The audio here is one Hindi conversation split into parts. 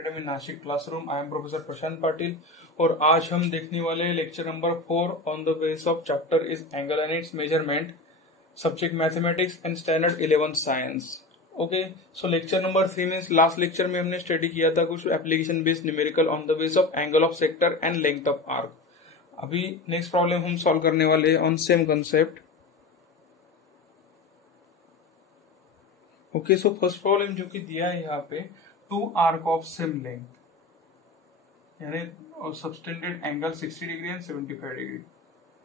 Academy Nashik classroom. I am professor Prashant Patil और आज हम देखने वाले हैं lecture number 4 on the base of chapter is angle and its measurement, subject mathematics and standard 11th science. Okay, so lecture number 3 means last lecture में हमने स्टडी किया था कुछ application based numerical on the base of angle of sector and length of arc. अभी नेक्स्ट प्रॉब्लम हम सॉल्व करने वाले हैं on same concept. Okay, so first problem जो कि दिया है यहाँ पे, two arc of same length यानी और subtended angle 60 degree and 75 degree.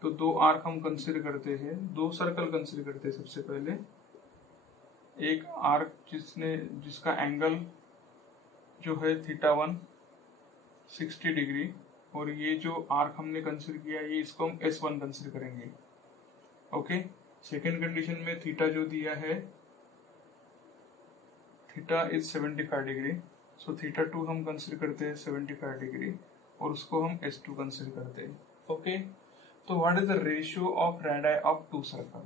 तो दो आर्क हम कंसीडर करते हैं, दो सर्कल कंसीडर करते हैं। सबसे पहले एक आर्क जिसका एंगल जो है θ1 60 डिग्री, और ये जो आर्क हमने कंसीडर किया ये इसको हम S1 कंसीडर करेंगे। ओके, सेकेंड कंडीशन में थीटा जो दिया है थीटा इज 75 डिग्री, सो θ2 हम कंसीडर करते हैं 75 डिग्री और उसको हम S2 कंसीडर करते हैं। ओके, तो what is the ratio of radius of two circle.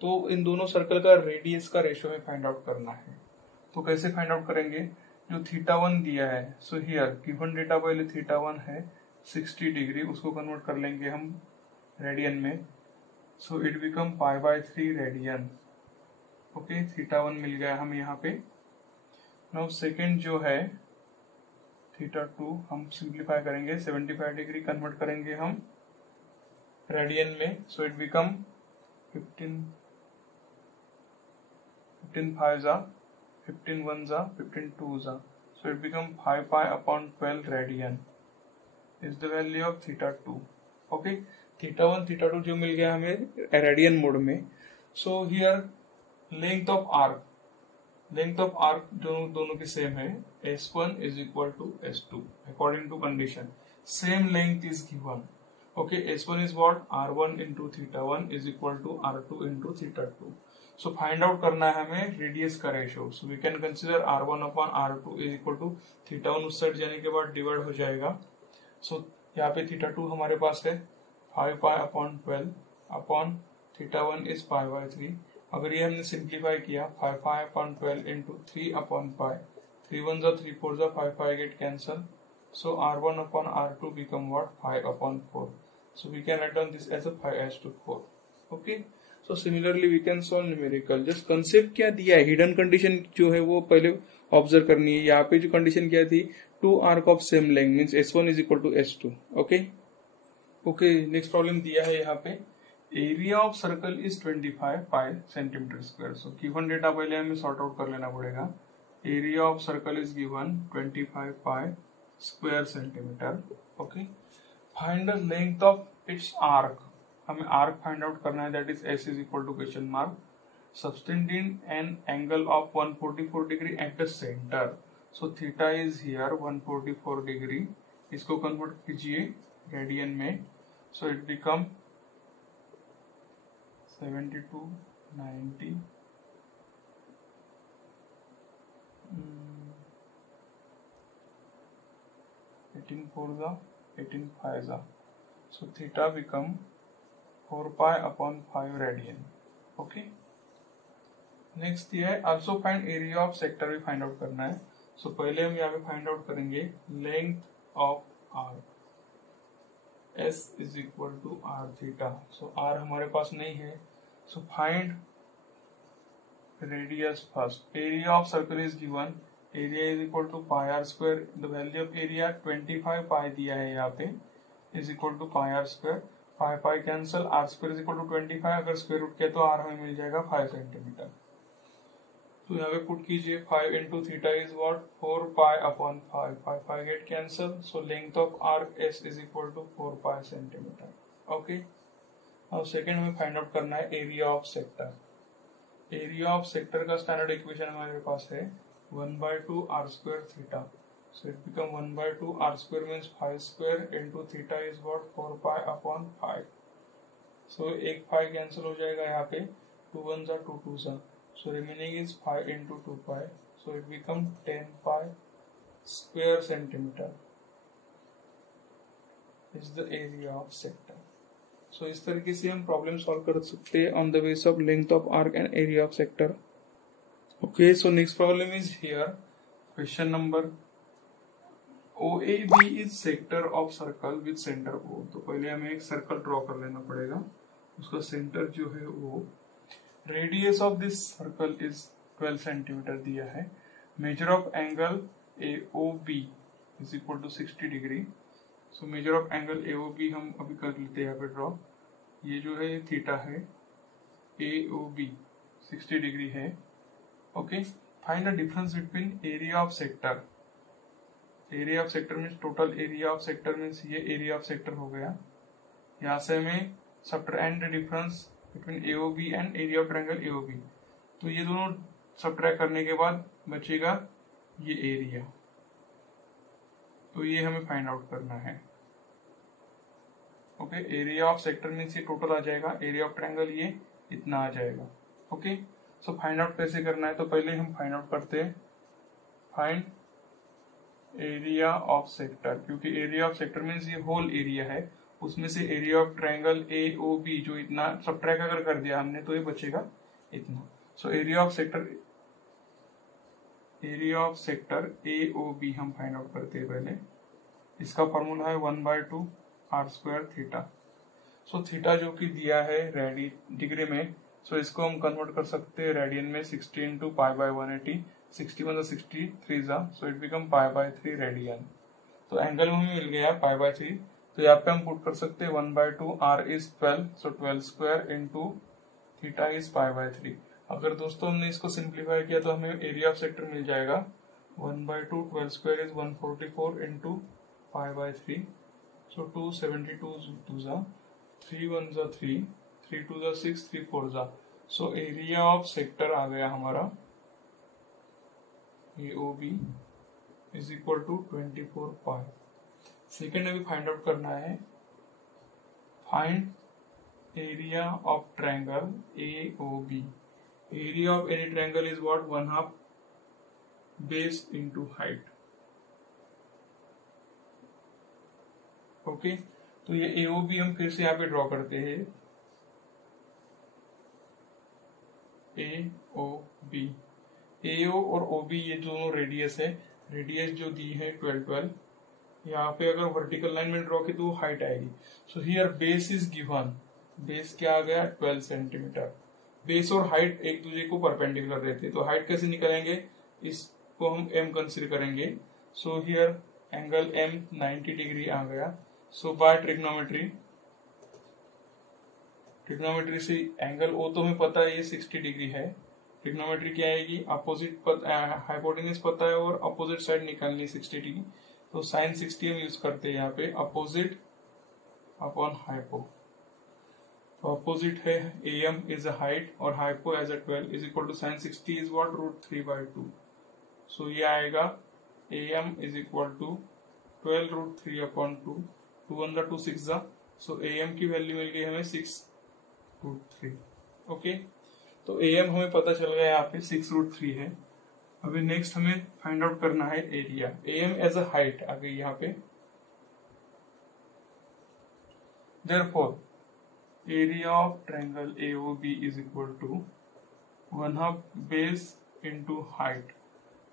तो इन दोनों सर्कल का रेडियस का रेशियो में फाइंड आउट करना है। तो कैसे फाइंड आउट करेंगे, जो θ1 दिया है, सो हियर गिवन डेटा पहले θ1 है 60 डिग्री, उसको कन्वर्ट कर लेंगे हम रेडियन में, so it become π/3 radian. Okay, θ1 मिल गया हम यहाँ पे। नाउ सेकेंड जो है θ2 हम सिंप्लीफाई करेंगे, 75 डिग्री कन्वर्ट करेंगे हम रेडियन में, सो इट बिकम 15 5 जा 15 1 जा 15 2 जा, so it become 5π/12 radian is the value of θ2। Okay, θ1 θ2 जो मिल गया हमें रेडियन मोड में। So here length of arc दोनों की सेम है, S1 is equal to S2 according to condition. Same length is given. Okay, S1 is what R1 into θ1 is equal to R2 into θ2। So find out करना है हमें रेडियस का ratio. So we can consider R1/R2 is equal to θ1 उस साइड जाने के बाद डिवाइड हो जाएगा। सो यहाँ पे θ2 हमारे पास है 5π/12 अपॉन θ1 इज π/3। अगर ये हमने सिंप्लीफाई किया 5π/12 इंटू 3/π, 3 1 जा 3 4 जा 5 get cancel, so R1/R2 become what 5/4। So we can write down this as 5/4। Okay, so similarly we can solve numerical. Just concept क्या दिया है, हिडन कंडीशन जो है वो पहले ऑब्जर्व करनी है। यहाँ पे जो कंडीशन क्या थी, two arc of same length means S1 is equal to S2। Okay, next problem दिया है यहाँ पे, area of circle is 25 pi centimetre square. So given data पहले हमें सॉर्ट आउट कर लेना पड़ेगा। Area of circle is given 25 pi square centimetre. Okay, find the length of its arc. हमें आर्क फाइंड आउट करना है, that is S is equal to question mark, subtending an angle of 144 degree at the centre. So theta is here 144 degree, इसको कन्वर्ट कीजिए रेडियन में, सो इट बिकम 72 90 18 4 जा 18 5 जा, so theta become 4π/5 radian. Okay, next ये है also find area of sector भी फाइंड आउट करना है। सो पहले हम यहाँ पे फाइंड आउट करेंगे length of arc, S is equal to R theta. So R हमारे पास नहीं है, so find radius first. Area of circle is given, area is equal to πr²। The value of area 25 pi दिया है यहाँ पे, is equal to πr²। Pi cancel, R² is equal to 25, अगर स्क्वायर रूट किया तो R हमें मिल जाएगा 5 सेंटीमीटर। तो यहाँ पे पुट कीजिए 5 into theta is what 4π/5, 5 get cancel, so length of arc S is equal to 4π centimetre. Okay, अब सेकेंड हमें फाइंड आउट करना है area of sector. Area of sector का स्टैंडर्ड इक्वेशन हमारे पास है 1/2 R² theta, so it become 1/2 R² means 5² into theta is what 4π/5। So एक 5 कैंसिल हो जाएगा यहाँ पे, 2 1 जा 2 2 जा, so remaining is 5 into 2 pi, so it become 10 pi square centimeter is the area of sector। so इस तरीके से हम प्रॉब्लम सॉल्व कर सकते हैं on the base of length of arc and area of sector. Okay, so next problem is here, question number OAB is sector of circle with centre O। तो पहले हमें एक सर्कल ड्रॉ कर लेना पड़ेगा, उसका सेंटर जो है वो, radius of this circle is 12 centimetre दिया है। Measure of angle AOB is equal to 60 degree. So measure of angle AOB हम अभी कर लेते हैं यहाँ पे ड्रॉ। ये जो है थीटा है, AOB 60 डिग्री है। Okay, find the difference between area of sector. Area of sector means total area of sector means ये एरिया ऑफ सेक्टर हो गया। यहाँ से हमें subtract the difference between AOB and area of triangle AOB। तो ये दोनों सबट्रैक्ट करने के बाद बचेगा ये एरिया, तो ये हमें फाइंड आउट करना है। Okay, area of sector means ये टोटल आ जाएगा, एरिया ऑफ ट्रायंगल ये इतना आ जाएगा। ओके, सो फाइंड आउट कैसे करना है, तो पहले हम फाइंड आउट करते हैं फाइंड एरिया ऑफ सेक्टर, क्योंकि एरिया ऑफ सेक्टर मीन्स ये होल एरिया है, उसमें से एरिया ऑफ ट्रायंगल AOB जो इतना सबट्रैक्ट अगर कर दिया हमने तो ये बचेगा इतना। सो एरिया ऑफ सेक्टर AOB हम फाइंड आउट करते हैं पहले। इसका फॉर्मूला है 1/2 r² थीटा। सो थीटा जो कि दिया है डिग्री में, सो इसको हम कन्वर्ट कर सकते हैं रेडियन में। 60 into π/180, 61 60 3 so it become π/3 radian. तो एंगल हमें मिल गया है π/3, तो यहाँ पे हम पुट कर सकते हैं 1/2 r is 12, so 12² into theta is π/3। अगर दोस्तों हमने इसको सिंप्लीफाई किया तो हमें एरिया ऑफ सेक्टर मिल जाएगा 1/2 12² is 144 into π/3, so 272 2 3 1 3 3 2 6 3 4 so area of sector आ गया हमारा AOB is equal to 24 pi. Second अभी फाइंड आउट करना है, find area of triangle AOB। Area of any triangle is what, 1/2 base into height. Okay, तो ये AOB हम फिर से यहाँ पे ड्रॉ करते हैं। AOB, AO और OB ये दोनों रेडियस है, रेडियस जो दी है 12। यहाँ पे अगर वर्टिकल लाइन में ड्रॉ की तो हाइट आएगी। So here base is given, base क्या आ गया 12 सेंटीमीटर। बेस और हाइट एक दूसरे को परपेंडिकुलर रहते हैं, तो हाइट कैसे निकालेंगे, इसको हम M कंसीडर करेंगे। So here angle M 90 degree आ गया। सो बाय ट्रिग्नोमेट्री से एंगल O तो हमें पता है ये 60 डिग्री है। ट्रिग्नोमेट्री क्या आएगी, अपोजिट हाइपोटेन्यूज पता है और अपोजिट साइड निकालनी 60 डिग्री, तो साइन 60 हम यूज करते हैं यहाँ पे, अपोजिट अपॉन हाइपो। तो अपोजिट है AM इज अ हाइट और hypo as a 12 is equal to sine 60 is what √3/2। सो ये आएगा AM is equal to 12 √3/2, 2 1 2 6 so AM की वैल्यू मिल गई हमें 6√3। ओके, तो AM हमें पता चल गया यहाँ पे 6√3 है। अभी नेक्स्ट हमें फाइंड आउट करना है area. AM as a height आ गई यहाँ पे, therefore area of triangle AOB is equal to 1/2 base into height.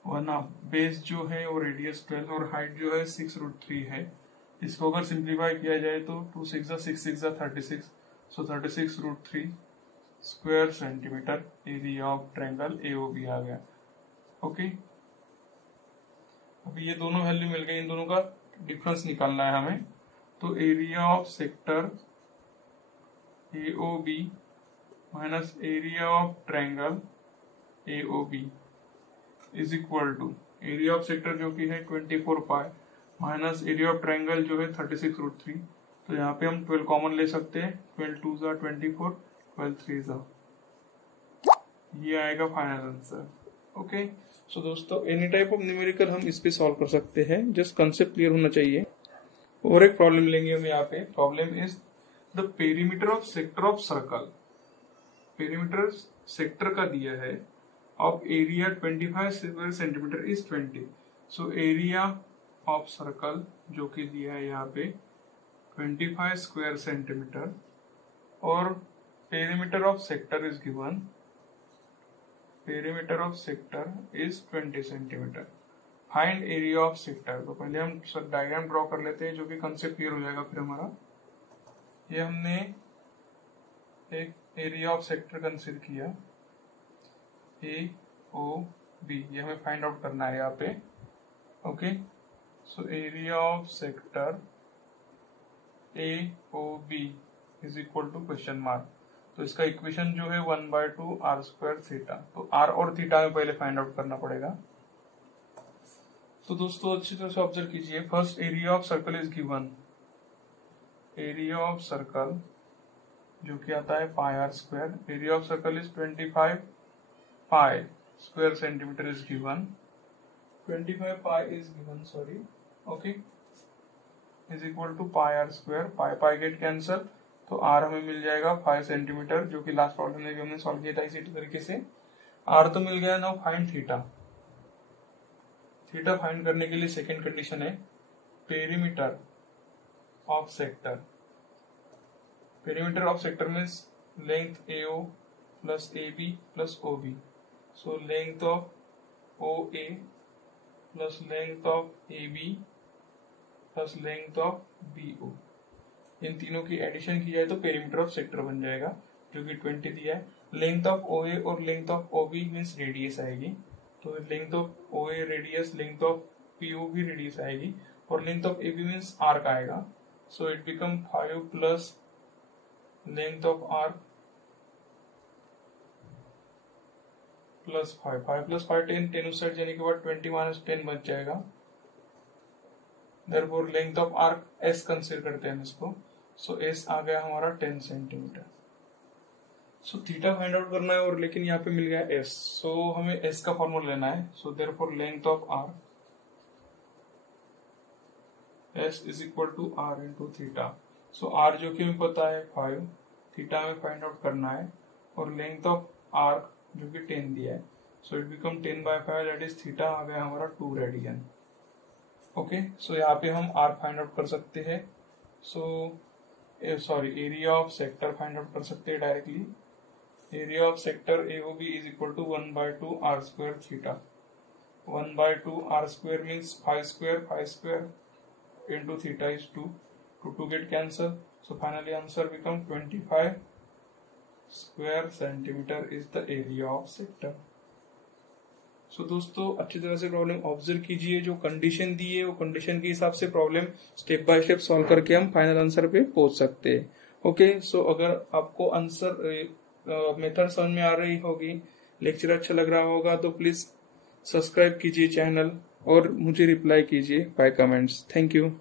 1/2 base जो है वो रेडियस 12 और हाइट जो है 6√3 है। इसको अगर सिंप्लीफाई किया जाए तो 2 6 6 6 36, सो 36√3 square centimetre area of triangle AOB आ गया। ओके, अभी ये दोनों वैल्यू मिल गई, इन दोनों का डिफरेंस निकालना है हमें। तो area of sector AOB minus area of triangle AOB is equal to area of sector जो कि है 24 pi minus area of triangle जो है 36√3। तो यहाँ पे हम 12 कॉमन ले सकते हैं, 12 2 24, 12 3 ये आएगा फाइनल आंसर। ओके, सो दोस्तों एनी टाइप ऑफ न्यूमेरिकल हम इस पे सॉल्व कर सकते हैं, जस्ट कंसेप्ट क्लियर होना चाहिए। और एक प्रॉब्लम लेंगे हम यहाँ पे, problem is the perimeter of sector of circle. Perimeter sector का दिया है of area 25 square centimetre is 20। So area of circle जो कि दिया है यहाँ पे 25 स्क्वायर सेंटीमीटर और perimeter of sector is given, perimeter of sector is 20 centimetre. Find area of sector. तो पहले हम डायग्राम ड्रॉ कर लेते हैं जो कि कंसेप्ट क्लियर हो जाएगा फिर हमारा। ये हमने एक एरिया ऑफ सेक्टर कंसीडर किया, ए ओ बी, ये हमें फाइंड आउट करना है यहाँ पे। Okay, so area of sector A O B is equal to question mark. तो इसका इक्वेशन जो है 1/2 आर स्क्वायर थीटा। तो आर और थीटा में पहले फाइंड आउट करना पड़ेगा। तो दोस्तों अच्छी तरह से ऑब्जर्व कीजिए। First area of circle is given, area of circle जो कि आता है pi r square. Area of circle is 25 pi square centimetre is given, 25 pi is given, sorry, okay, is equal to pi r square. Pi pi get cancel, तो आर हमें मिल जाएगा 5 सेंटीमीटर, जो कि लास्ट प्रॉब्लम में भी हमने सॉल्व किया था इसी तरीके से। आर तो मिल गया। Now find theta. Theta find करने के लिए सेकेंड कंडीशन है perimeter of sector. Perimeter of sector means length AO plus AB plus OB। So length of OA plus length of AB plus length of BO, इन तीनों की एडिशन की जाए तो पेरीमीटर ऑफ सेक्टर बन जाएगा, जो कि 20 दिया है। लेंथ ऑफ OA और length of OB means radius आएगी, तो length of OA radius, length of PO भी रेडियस आएगी, और length of AB means arc आएगा। So it become 5 plus length of arc plus 5, 5 plus 5 10, 10 उस साइड जाने के बाद 20 माइनस 10 बच जाएगा। Therefore length of arc S consider करते हैं इसको। सो S आ गया हमारा 10 centimetre. So theta find out करना है, और लेकिन यहाँ पे मिल गया S, सो हमें S का फॉर्मूला लेना है। So therefore length of arc S is equal to R into theta. So R जो कि हमें पता है 5, थीटा हमें फाइंड आउट करना है, और लेंथ ऑफ आर्क जो कि 10 दिया है। So it become 10/5, that is theta आ गया हमारा 2 रेडियन। ओके, सो यहाँ पे हम R फाइंड आउट कर सकते हैं। So sorry, area of sector find out कर सकते हैं directly. Area of sector AOB is equal to 1/2 R square theta. 1/2 R square means 5 square into theta is 2, to get cancel. So finally answer become 25 square centimeter is the area of sector. So दोस्तों अच्छी तरह से प्रॉब्लम ऑब्जर्व कीजिए। जो कंडीशन दी है वो कंडीशन के हिसाब से problem step by step solve करके हम फाइनल आंसर पे पहुंच सकते हैं। ओके, सो अगर आपको आंसर मेथड समझ में आ रही होगी, लेक्चर अच्छा लग रहा होगा, तो प्लीज सब्सक्राइब कीजिए चैनल और मुझे रिप्लाई कीजिए बाय कमेंट्स। Thank you.